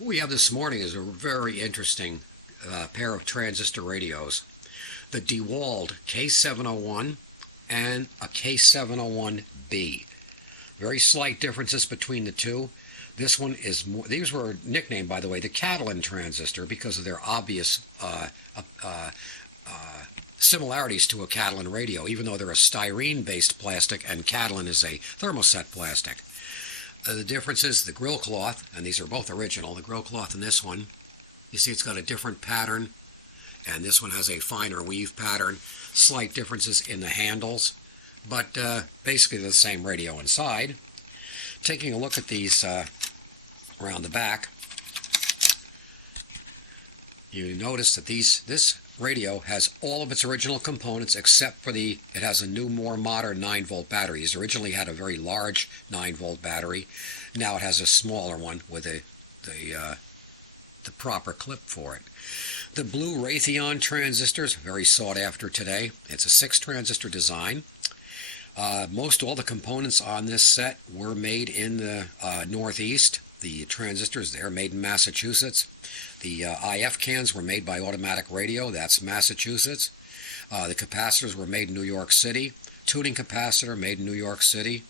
What we have this morning is a very interesting pair of transistor radios. The DeWald K-701 and a K-701B. Very slight differences between the two. This one is more, these were nicknamed, by the way, the Catalin Transistor because of their obvious similarities to a Catalin radio, even though they're a styrene-based plastic and Catalin is a thermoset plastic. The difference is the grill cloth, and these are both original. The grill cloth in this one, you see it's got a different pattern, and this one has a finer weave pattern. Slight differences in the handles, but basically the same radio inside. Taking a look at these around the back, you notice that this radio has all of its original components except for it has a new, more modern 9-volt battery. It originally had a very large 9-volt battery. Now it has a smaller one with the proper clip for it. The blue Raytheon transistor is very sought after today. It's a 6-transistor design. Most all the components on this set were made in the Northeast. The transistors, they're made in Massachusetts. The IF cans were made by Automatic Radio, that's Massachusetts. The capacitors were made in New York City. Tuning capacitor made in New York City.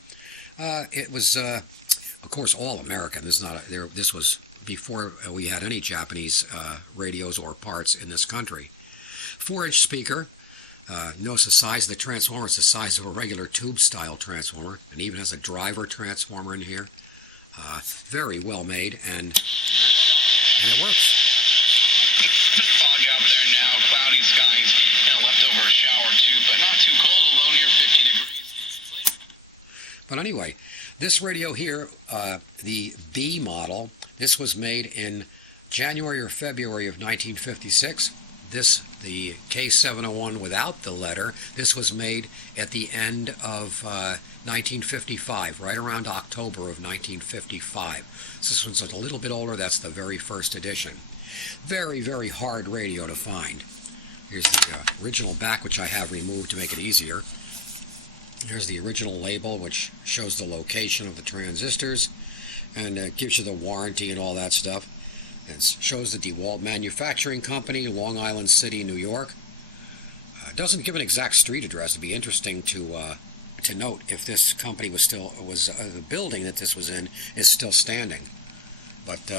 It was, of course, all American. This was before we had any Japanese radios or parts in this country. 4-inch speaker. Notice the size of the transformer. It's the size of a regular tube-style transformer, and even has a driver transformer in here. Very well made, and it works. Fog out there now, cloudy skies, and a leftover shower too, but not too cold, a low near 50 degrees. But anyway, this radio here, the B model, this was made in January or February of 1956. The K-701 without the letter, this was made at the end of 1955, right around October of 1955. So this one's a little bit older. That's the very first edition. Very, very hard radio to find. Here's the original back, which I have removed to make it easier. Here's the original label, which shows the location of the transistors and gives you the warranty and all that stuff. It shows the DeWald Manufacturing Company, Long Island City, New York. It doesn't give an exact street address. It'd be interesting to note if this company the building that this was in is still standing. But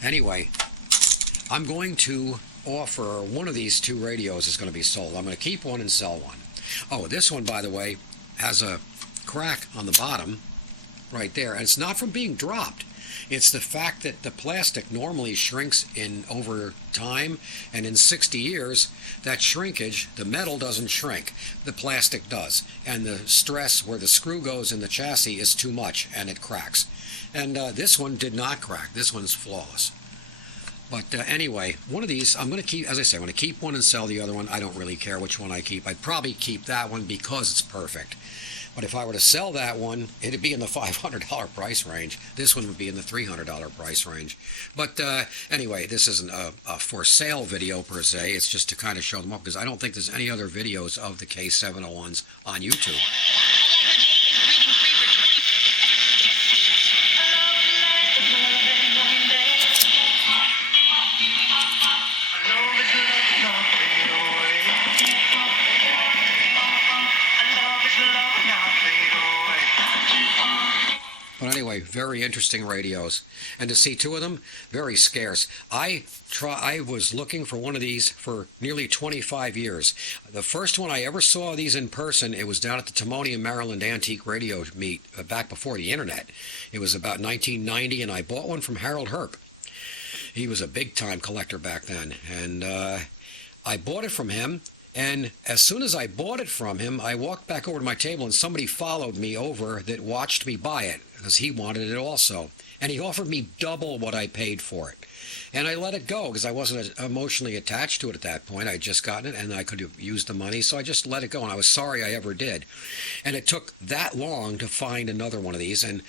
anyway, I'm going to offer one of these two radios is going to be sold. I'm going to keep one and sell one. Oh, this one, by the way, has a crack on the bottom right there, and it's not from being dropped. It's the fact that the plastic normally shrinks over time, and in 60 years, that shrinkage, the metal doesn't shrink, the plastic does, and the stress where the screw goes in the chassis is too much, and it cracks. And this one did not crack. This one's flawless. But anyway, one of these, I'm going to keep, as I say, I'm going to keep one and sell the other one. I don't really care which one I keep. I'd probably keep that one because it's perfect. But if I were to sell that one, it'd be in the $500 price range. This one would be in the $300 price range. But anyway, this isn't a for sale video per se. It's just to kind of show them up because I don't think there's any other videos of the K-701s on YouTube. But anyway, very interesting radios. And to see two of them, very scarce. I was looking for one of these for nearly 25 years. The first one I ever saw these in person, it was down at the Timonium, Maryland Antique Radio Meet back before the internet. It was about 1990, and I bought one from Harold Herp. He was a big-time collector back then. And I bought it from him. And as soon as I bought it from him, I walked back over to my table and somebody followed me over that watched me buy it because he wanted it also. And he offered me double what I paid for it. And I let it go because I wasn't emotionally attached to it at that point. I had just gotten it and I could have used the money, so I just let it go. And I was sorry I ever did. And it took that long to find another one of these. And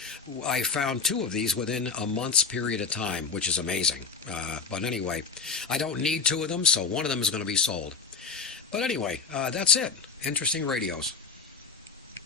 I found two of these within a month's period of time, which is amazing. But anyway, I don't need two of them, so one of them is going to be sold. But anyway, that's it. Interesting radios.